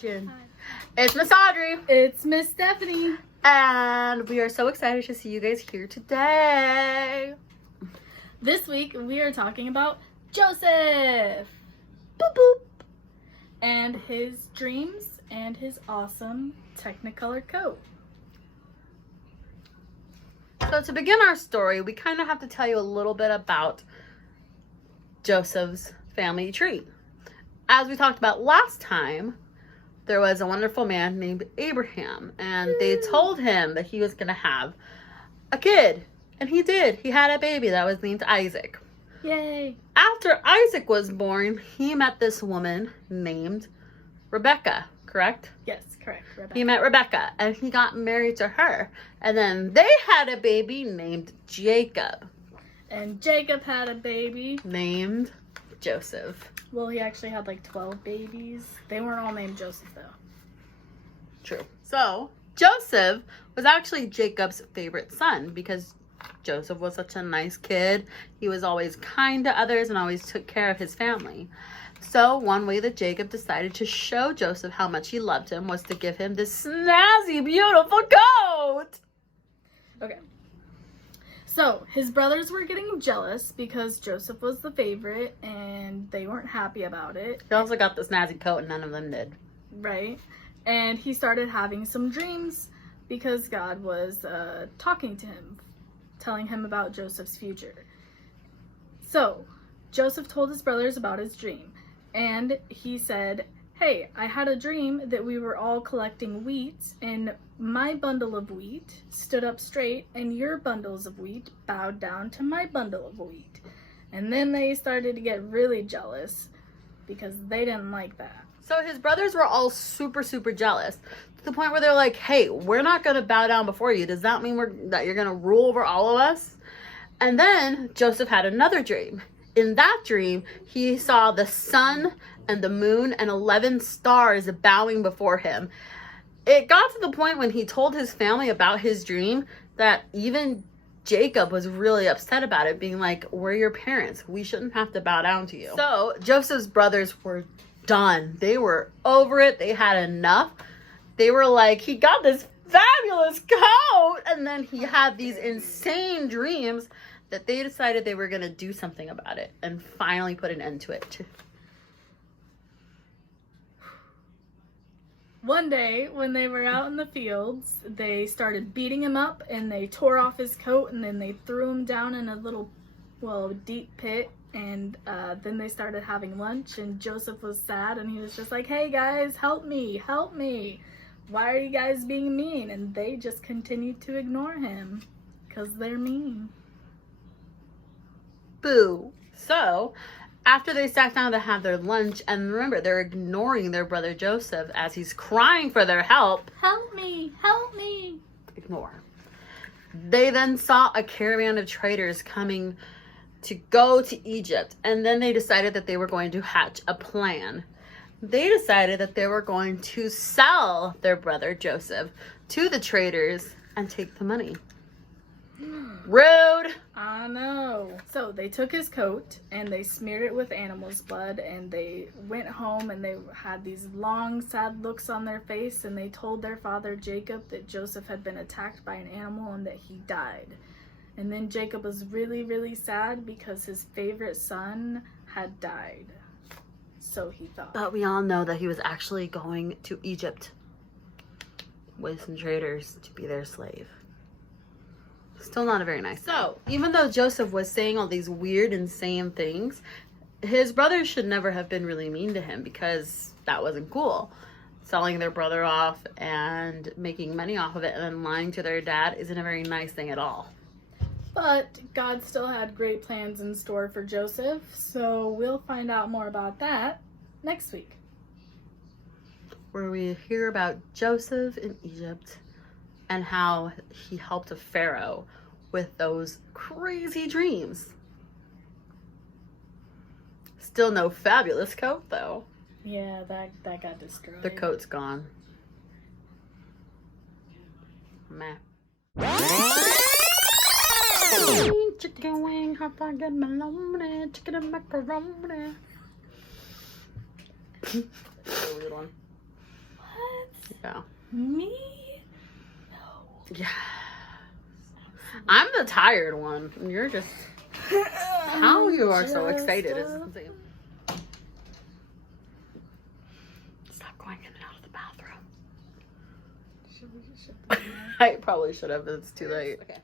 Jen. Hi. It's Miss Audrey. It's Miss Stephanie. And we are so excited to see you guys here today. This week we are talking about Joseph. Boop boop. And his dreams and his awesome Technicolor coat. So to begin our story, we kind of have to tell you a little bit about Joseph's family tree. As we talked about last time, there was a wonderful man named Abraham, and they told him that he was going to have a kid. And he did. He had a baby that was named Isaac. Yay. After Isaac was born, he met this woman named Rebecca, correct? Yes, correct. Rebecca. He met Rebecca, and he got married to her. And then they had a baby named Jacob. And Jacob had a baby Named Joseph. Well, he actually had like 12 babies. They weren't all named Joseph, though. True. So, Joseph was actually Jacob's favorite son because Joseph was such a nice kid. He was always kind to others and always took care of his family. So, one way that Jacob decided to show Joseph how much he loved him was to give him this snazzy, beautiful coat. Okay. So, his brothers were getting jealous because Joseph was the favorite and they weren't happy about it. He also got the snazzy coat and none of them did. Right. And he started having some dreams because God was talking to him, telling him about Joseph's future. So, Joseph told his brothers about his dream. And he said, "Hey, I had a dream that we were all collecting wheat, and my bundle of wheat stood up straight, and your bundles of wheat bowed down to my bundle of wheat." And then they started to get really jealous because they didn't like that. So his brothers were all super, super jealous to the point where they're like, "Hey, we're not going to bow down before you. Does that mean that you're going to rule over all of us?" And then Joseph had another dream. In that dream, he saw the sun and the moon and 11 stars bowing before him. It got to the point when he told his family about his dream that even Jacob was really upset about it, being like, "We're your parents. We shouldn't have to bow down to you." So Joseph's brothers were done. They were over it. They had enough. They were like, he got this fabulous coat, and then he had these insane dreams that they decided they were going to do something about it and finally put an end to it. One day, when they were out in the fields, they started beating him up and they tore off his coat and then they threw him down in a little, deep pit. And then they started having lunch and Joseph was sad and he was just like, "Hey guys, help me, help me. Why are you guys being mean?" And they just continued to ignore him because they're mean. Boo. So, after they sat down to have their lunch, and remember, they're ignoring their brother Joseph as he's crying for their help. "Help me, help me." Ignore. They then saw a caravan of traders coming to go to Egypt, and then they decided that they were going to hatch a plan. They decided that they were going to sell their brother Joseph to the traders and take the money. Rude. I know. So they took his coat and they smeared it with animal's blood and they went home and they had these long, sad looks on their face and they told their father Jacob that Joseph had been attacked by an animal and that he died. And then Jacob was really, really sad because his favorite son had died. So he thought. But we all know that he was actually going to Egypt with some traders to be their slave. Still not a very nice thing. So, even though Joseph was saying all these weird, insane things, his brothers should never have been really mean to him because that wasn't cool. Selling their brother off and making money off of it and then lying to their dad isn't a very nice thing at all. But God still had great plans in store for Joseph, so we'll find out more about that next week. Where we hear about Joseph in Egypt and how he helped a pharaoh with those crazy dreams. Still no fabulous coat, though. Yeah, that got destroyed. The coat's gone. Meh. Chicken wing, hot dog and bologna, chicken and macaroni. A weird one. Yeah. Me? Yeah. I'm the tired one. And you're just. How you are so excited is insane. Stop going in and out of the bathroom. Should we just shut the door? I probably should have, but it's too late. Okay.